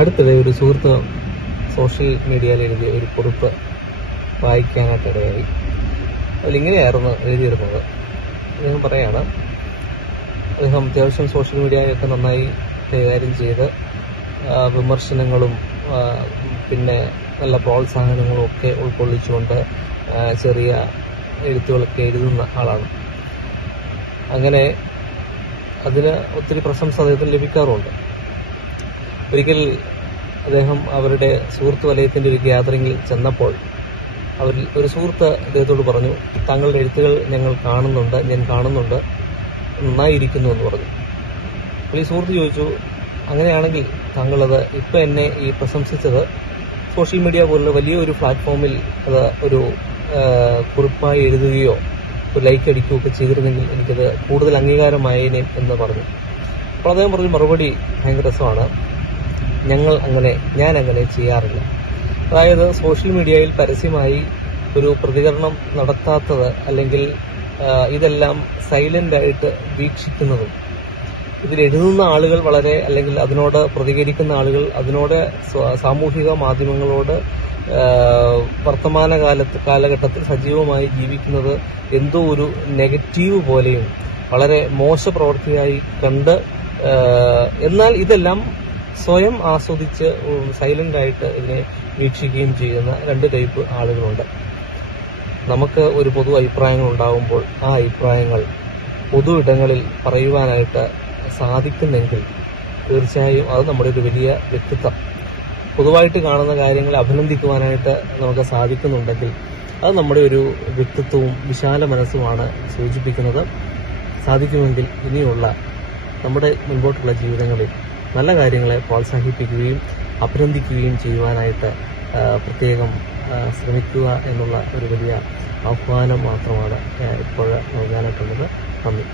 അടുത്തിടെ ഒരു സുഹൃത്ത് സോഷ്യൽ മീഡിയയിൽ എഴുതിയ ഒരു കുറിപ്പ് വായിക്കാനായിട്ടിടയായി. അതിലിങ്ങനെയായിരുന്നു എഴുതിയിരുന്നത്. അദ്ദേഹം പറയാണ്, അദ്ദേഹം അത്യാവശ്യം സോഷ്യൽ മീഡിയയൊക്കെ നന്നായി കൈകാര്യം ചെയ്ത് വിമർശനങ്ങളും പിന്നെ നല്ല പ്രോത്സാഹനങ്ങളും ഒക്കെ ഉൾക്കൊള്ളിച്ചുകൊണ്ട് ചെറിയ എഴുത്തുകളൊക്കെ എഴുതുന്ന ആളാണ്. അങ്ങനെ അതിന് ഒത്തിരി പ്രശംസ അദ്ദേഹത്തിന് ലഭിക്കാറുണ്ട്. ഒരിക്കൽ അദ്ദേഹം അവരുടെ സുഹൃത്ത് വലയത്തിന്റെ ഒരു ഗ്യാതറിംഗിൽ ചെന്നപ്പോൾ അവരിൽ ഒരു സുഹൃത്ത് അദ്ദേഹത്തോട് പറഞ്ഞു, താങ്കളുടെ എഴുത്തുകൾ ഞാൻ കാണുന്നുണ്ട്, നന്നായിരിക്കുന്നു എന്ന് പറഞ്ഞു. അപ്പോൾ ഈ സുഹൃത്ത് ചോദിച്ചു, അങ്ങനെയാണെങ്കിൽ താങ്കളത് ഇപ്പം എന്നെ ഈ പ്രശംസിച്ചത് സോഷ്യൽ മീഡിയ പോലുള്ള വലിയൊരു പ്ലാറ്റ്ഫോമിൽ അത് ഒരു കുറിപ്പായി എഴുതുകയോ ഒരു ലൈക്ക് അടിക്കുകയോ ഒക്കെ ചെയ്തിരുന്നെങ്കിൽ എനിക്കത് കൂടുതൽ അംഗീകാരമായേനെ എന്ന് പറഞ്ഞു. അപ്പോൾ അദ്ദേഹം പറഞ്ഞ മറുപടി ഭയങ്കര രസമാണ്. ഞാൻ അങ്ങനെ ചെയ്യാറില്ല. അതായത് സോഷ്യൽ മീഡിയയിൽ പരസ്യമായി ഒരു പ്രതികരണം നടത്താത്തത്, അല്ലെങ്കിൽ ഇതെല്ലാം സൈലന്റ് ആയിട്ട് വീക്ഷിക്കുന്നതും, ഇതിലെഴുതുന്ന ആളുകൾ അല്ലെങ്കിൽ അതിനോട് പ്രതികരിക്കുന്ന ആളുകൾ, അതിനോട് സാമൂഹിക മാധ്യമങ്ങളോട് വർത്തമാന കാലഘട്ടത്തിൽ സജീവമായി ജീവിക്കുന്നത് എന്തോ ഒരു നെഗറ്റീവ് പോലെയും വളരെ മോശ പ്രവൃത്തിയായി കണ്ട്, എന്നാൽ ഇതെല്ലാം സ്വയം ആസ്വദിച്ച് സൈലന്റ് ആയിട്ട് ഇതിനെ വീക്ഷിക്കുകയും ചെയ്യുന്ന രണ്ട് ടൈപ്പ് ആളുകളുണ്ട്. നമുക്ക് ഒരു പൊതു അഭിപ്രായങ്ങൾ ഉണ്ടാകുമ്പോൾ ആ അഭിപ്രായങ്ങൾ പൊതു ഇടങ്ങളിൽ പറയുവാനായിട്ട് സാധിക്കുന്നെങ്കിൽ തീർച്ചയായും അത് നമ്മുടെ ഒരു വലിയ വ്യക്തിത്വം. പൊതുവായിട്ട് കാണുന്ന കാര്യങ്ങളെ അഭിനന്ദിക്കുവാനായിട്ട് നമുക്ക് സാധിക്കുന്നുണ്ടെങ്കിൽ അത് നമ്മുടെ ഒരു വ്യക്തിത്വവും വിശാല മനസ്സുമാണ് സൂചിപ്പിക്കുന്നത്. സാധിക്കുമെങ്കിൽ ഇനിയുള്ള നമ്മുടെ മുൻപോട്ടുള്ള ജീവിതങ്ങളിൽ നല്ല കാര്യങ്ങളെ പ്രോത്സാഹിപ്പിക്കുകയും അഭിനന്ദിക്കുകയും ചെയ്യുവാനായിട്ട് പ്രത്യേകം ശ്രമിക്കുക എന്നുള്ള ഒരു വലിയ ആഹ്വാനം മാത്രമാണ് ഇപ്പോൾ നൽകാനായിട്ടുള്ളത്. നന്ദി.